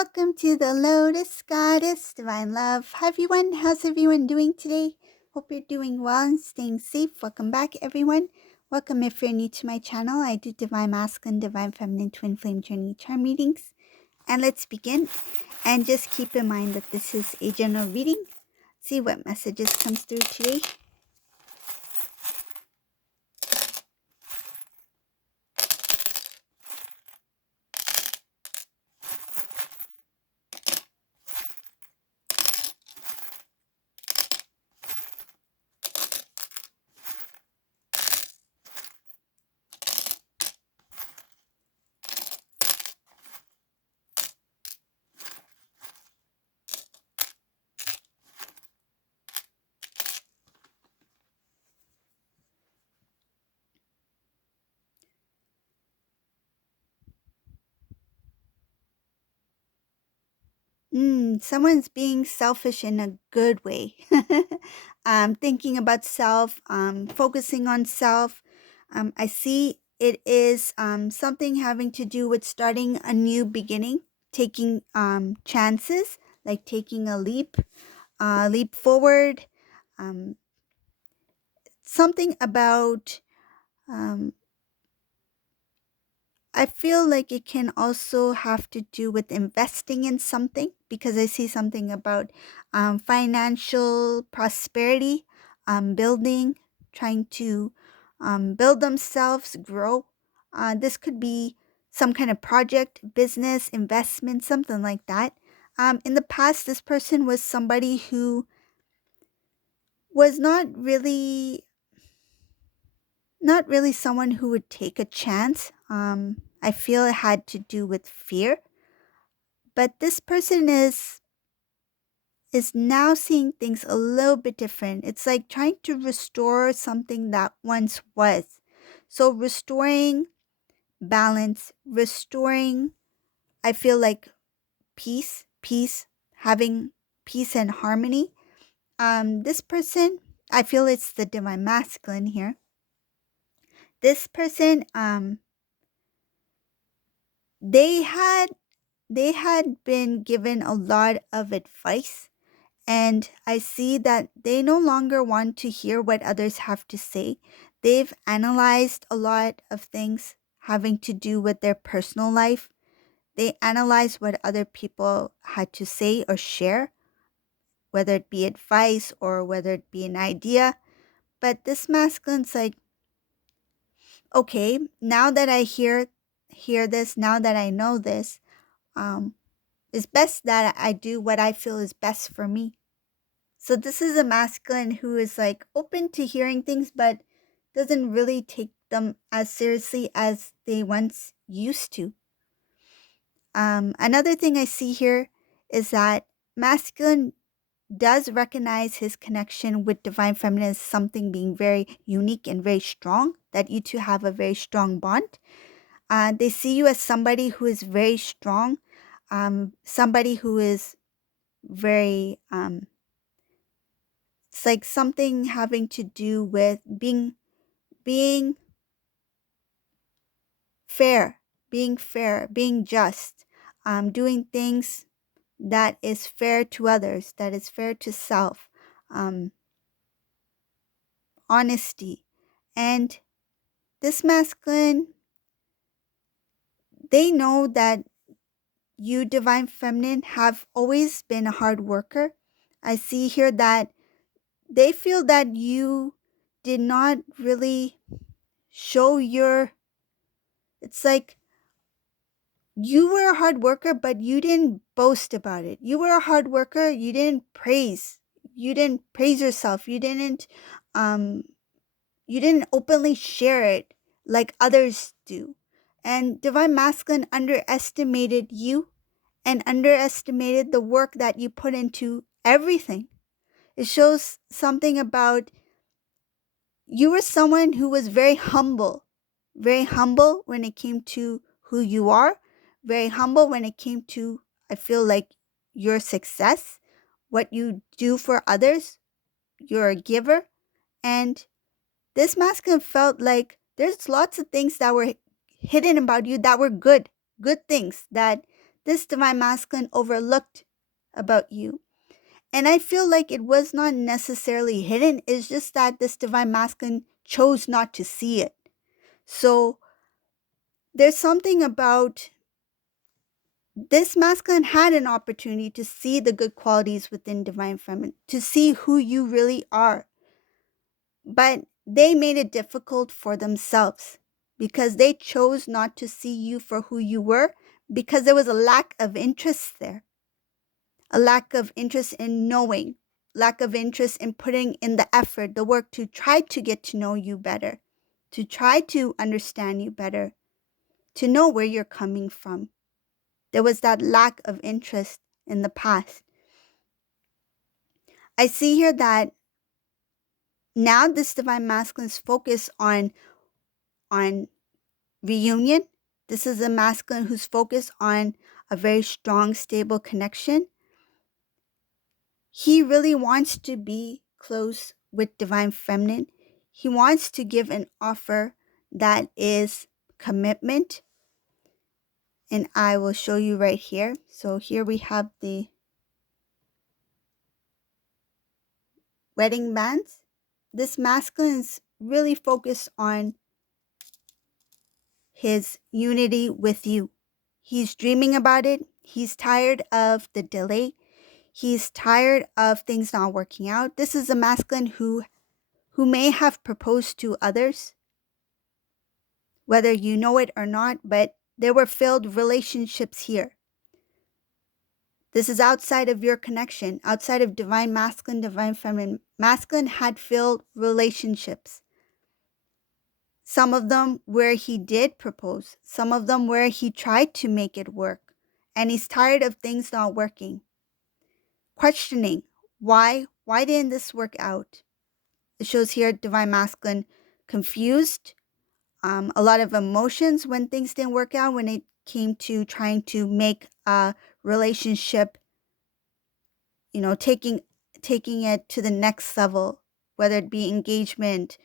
Welcome to the Lotus Goddess Divine Love. Hi everyone, how's everyone doing today? Hope you're doing well and staying safe. Welcome back everyone. Welcome if you're new to my channel. I do Divine Masculine, Divine Feminine, Twin Flame Journey Charm readings. And let's begin. And just keep in mind that this is a general reading. See what messages comes through today. Someone's being selfish in a good way. Thinking about self, focusing on self. I see it is something having to do with starting a new beginning, taking chances, like taking a leap forward. Um, Something about um, I feel like it can also have to do with investing in something because I see something about financial prosperity, building, trying to build themselves, grow. This could be some kind of project, business, investment, something like that. In the past, this person was somebody who was not really someone who would take a chance. I feel it had to do with fear. But this person is now seeing things a little bit different. It's like trying to restore something that once was. So restoring balance, restoring, I feel like peace, having peace and harmony. This person, I feel it's the divine masculine here. This person, they had they had been given a lot of advice, and I see that they no longer want to hear what others have to say. They've analyzed a lot of things having to do with their personal life. They analyze what other people had to say or share, whether it be advice or whether it be an idea. But this masculine's like, okay, now that I hear this, now that I know this, um, it's best that I do what I feel is best for me. So this is a masculine who is like open to hearing things, but doesn't really take them as seriously as they once used to. Another thing I see here is that masculine does recognize his connection with divine feminine as something being very unique and very strong, that you two have a very strong bond. They see you as somebody who is very strong, somebody who is very it's like something having to do with being fair, being just, doing things that is fair to others, that is fair to self, um, honesty. And this masculine, they know that you, divine feminine, have always been a hard worker. I see here that they feel that you did not really show your, it's like you were a hard worker, but you didn't boast about it. You were a hard worker, you didn't praise. You didn't praise yourself. Um you didn't openly share it like others do. And divine masculine underestimated you and underestimated the work that you put into everything. It shows something about you were someone who was very humble when it came to who you are, very humble when it came to, I feel like, your success, what you do for others. You're a giver. And this masculine felt like there's lots of things that were hidden about you that were good things that this divine masculine overlooked about you. And I feel like it was not necessarily hidden. It's just that this divine masculine chose not to see it. So there's something about this masculine had an opportunity to see the good qualities within divine feminine, to see who you really are. But they made it difficult for themselves because they chose not to see you for who you were, because there was a lack of interest there, a lack of interest in knowing, lack of interest in putting in the effort, the work to try to get to know you better, to try to understand you better, to know where you're coming from. There was that lack of interest in the past. I see here that now this divine masculine is focused on reunion. This is a masculine who's focused on a very strong, stable connection. He really wants to be close with divine feminine. He wants to give an offer that is commitment. And I will show you right here. So here we have the wedding bands. This masculine is really focused on his unity with you. He's dreaming about it. He's tired of the delay. He's tired of things not working out. This is a masculine who may have proposed to others, whether you know it or not, but there were failed relationships here. This is outside of your connection, outside of divine masculine, divine feminine. Masculine had failed relationships. Some of them where he did propose, some of them where he tried to make it work, and he's tired of things not working. Questioning, why didn't this work out? It shows here divine masculine confused, a lot of emotions when things didn't work out, when it came to trying to make a relationship, taking it to the next level, whether it be engagement,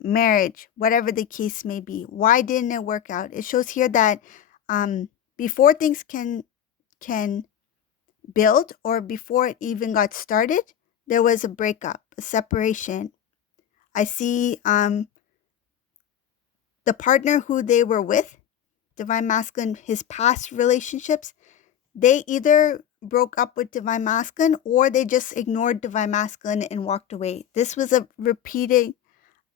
marriage, whatever the case may be. Why didn't it work out? It shows here that before things can build, or before it even got started, there was a breakup, a separation. I see the partner who they were with, divine masculine, his past relationships, they either broke up with divine masculine or they just ignored divine masculine and walked away. This was a repeating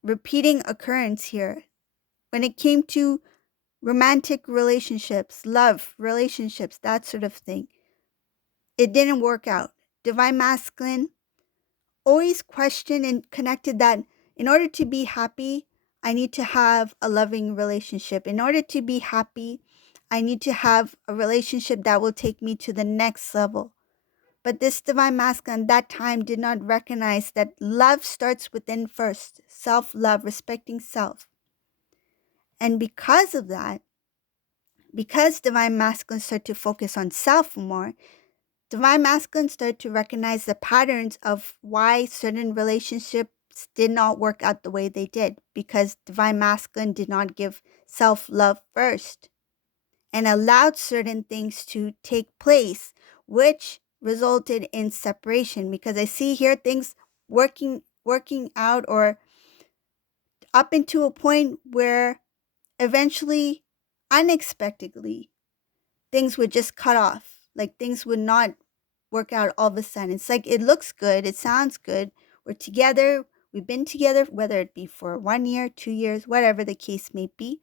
occurrence here. When it came to romantic relationships, love relationships, that sort of thing, it didn't work out. Divine masculine always questioned and connected that in order to be happy, I need to have a loving relationship. In order to be happy, I need to have a relationship that will take me to the next level. But this divine masculine at that time did not recognize that love starts within first. Self-love, respecting self. And because of that, because divine masculine started to focus on self more, divine masculine started to recognize the patterns of why certain relationships did not work out the way they did, because divine masculine did not give self-love first and allowed certain things to take place, which resulted in separation. Because I see here things working out, or up into a point where eventually, unexpectedly, things would just cut off. Like things would not work out all of a sudden. It's like, it looks good, it sounds good, we're together, we've been together, whether it be for 1 year, 2 years, whatever the case may be.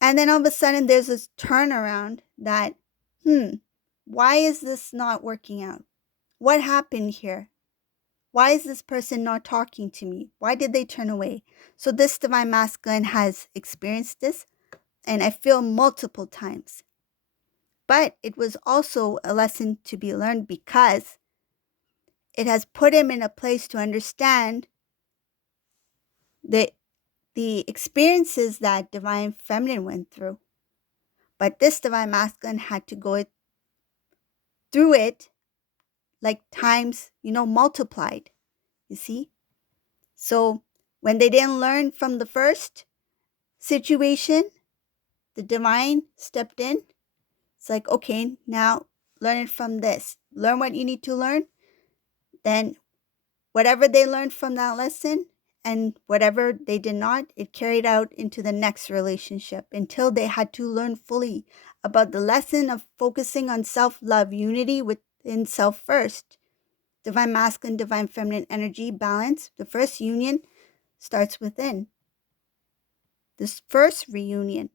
And then all of a sudden there's this turnaround that, why is this not working out? What happened here? Why is this person not talking to me? Why did they turn away? So this divine masculine has experienced this, and I feel multiple times. But it was also a lesson to be learned, because it has put him in a place to understand the experiences that divine feminine went through. But this divine masculine had to go through it like times, multiplied, you see? So when they didn't learn from the first situation, the divine stepped in, It's like, okay, now learn it from this. Learn what you need to learn. Then whatever they learned from that lesson and whatever they did not, it carried out into the next relationship until they had to learn fully about the lesson of focusing on self-love, unity within self first. Divine masculine, divine feminine energy balance. The first union starts within. This first reunion.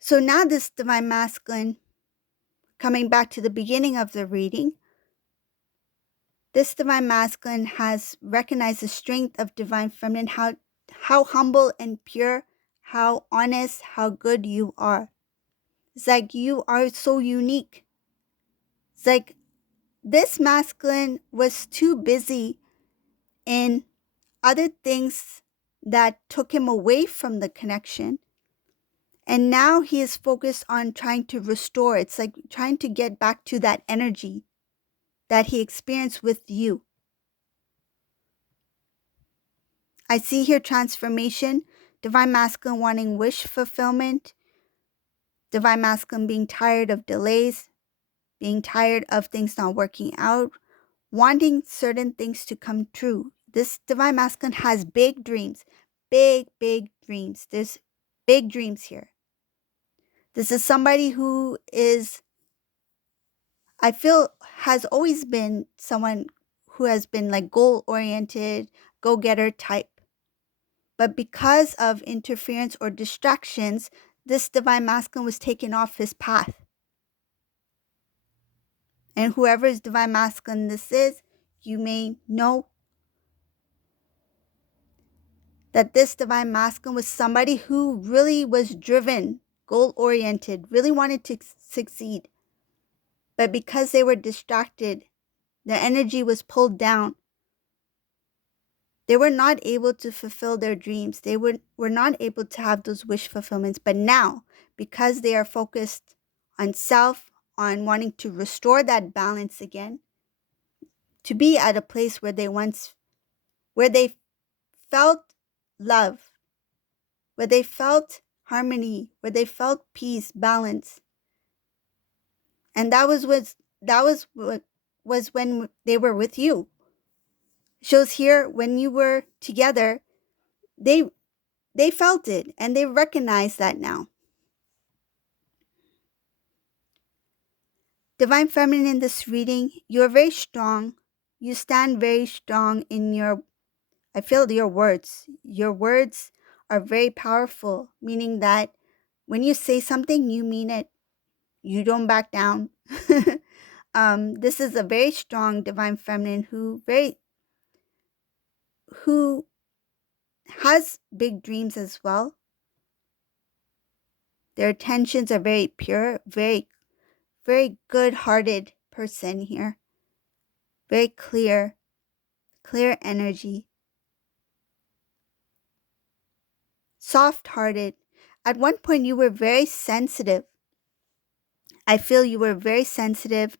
So now this divine masculine, coming back to the beginning of the reading, this divine masculine has recognized the strength of divine feminine, how humble and pure, how honest, how good you are. It's like you are so unique. It's like this masculine was too busy in other things that took him away from the connection. And now he is focused on trying to restore. It's like trying to get back to that energy that he experienced with you. I see here transformation, divine masculine wanting wish fulfillment, divine masculine being tired of delays, being tired of things not working out, wanting certain things to come true. This divine masculine has big dreams, big dreams. There's big dreams here. This is somebody who is, I feel, has always been someone who has been like goal-oriented, go-getter type. But because of interference or distractions, this divine masculine was taken off his path. And whoever's divine masculine this is, you may know that this divine masculine was somebody who really was driven, goal-oriented, really wanted to succeed. But because they were distracted, the energy was pulled down. They were not able to fulfill their dreams. They were not able to have those wish fulfillments. But now, because they are focused on self, on wanting to restore that balance again, to be at a place where they felt love, where they felt harmony, where they felt peace, balance. And that was what was when they were with you. Shows here when you were together, they felt it and they recognize that now. Divine Feminine, in this reading, you are very strong. You stand very strong in I feel your words. Your words are very powerful, meaning that when you say something, you mean it. You don't back down. This is a very strong Divine Feminine who has big dreams as well. Their intentions are very pure, very good-hearted person here. Very clear energy. Soft-hearted. At one point, you were very sensitive. I feel you were very sensitive,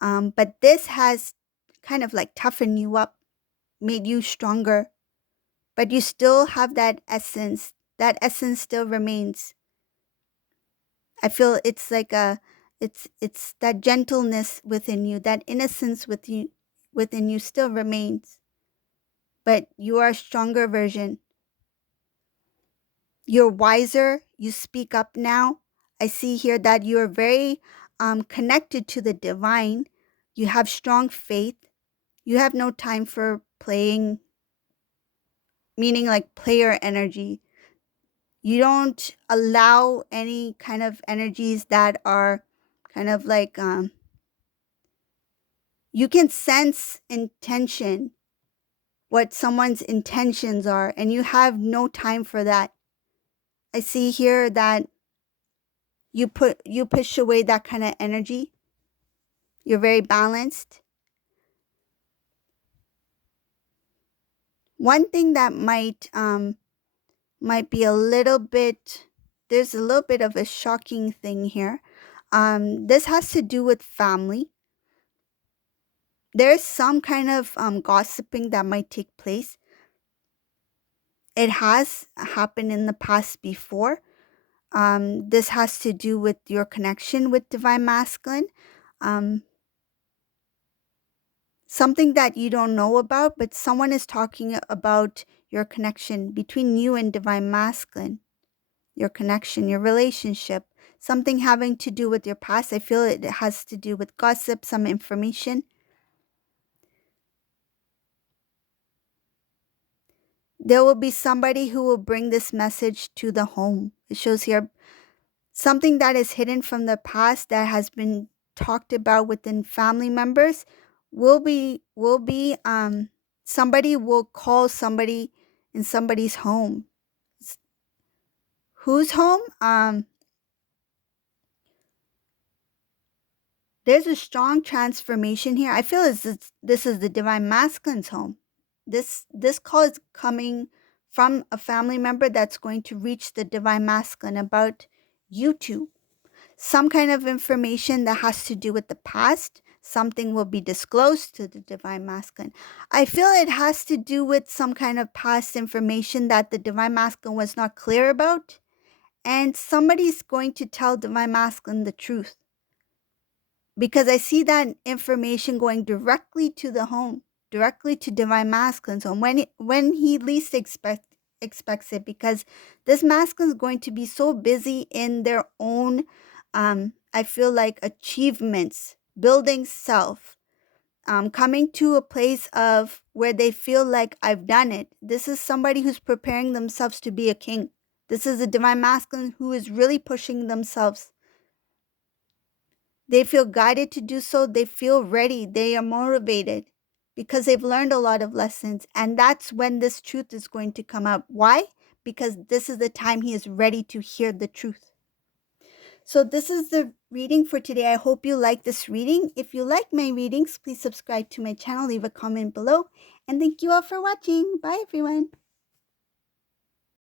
but this has kind of like toughened you up, made you stronger. But you still have that essence. That essence still remains. I feel it's like it's that gentleness within you, that innocence within you still remains. But you are a stronger version. You're wiser. You speak up now. I see here that you are very connected to the divine. You have strong faith. You have no time for playing, meaning like player energy. You don't allow any kind of energies that are kind of like, you can sense intention, what someone's intentions are, and you have no time for that. I see here that you push away that kind of energy. You're very balanced. One thing that might be a little bit, there's a little bit of a shocking thing here. This has to do with family. There's some kind of gossiping that might take place. It has happened in the past before. This has to do with your connection with divine masculine. Um, Something that you don't know about, but someone is talking about your connection between you and divine masculine, your connection, your relationship, something having to do with your past. I feel it has to do with gossip, some information. There will be somebody who will bring this message to the home. It shows here something that is hidden from the past that has been talked about within family members will be somebody will call somebody in somebody's home. Whose home? There's a strong transformation here. I feel this is the divine masculine's home. This call is coming from a family member that's going to reach the divine masculine about you two. Some kind of information that has to do with the past. Something will be disclosed to the divine masculine. I feel it has to do with some kind of past information that the divine masculine was not clear about. And somebody's going to tell divine masculine the truth, because I see that information going directly to the home, directly to divine masculine's home when he least expects it, because this masculine is going to be so busy in their own I feel like achievements, building self, coming to a place of where they feel like I've done it. This is somebody who's preparing themselves to be a king. This is a divine masculine who is really pushing themselves. They feel guided to do so. They feel ready. They are motivated because they've learned a lot of lessons. And that's when this truth is going to come out. Why? Because this is the time he is ready to hear the truth. So, this is the reading for today. I hope you like this reading. If you like my readings, please subscribe to my channel, leave a comment below. And thank you all for watching. Bye, everyone.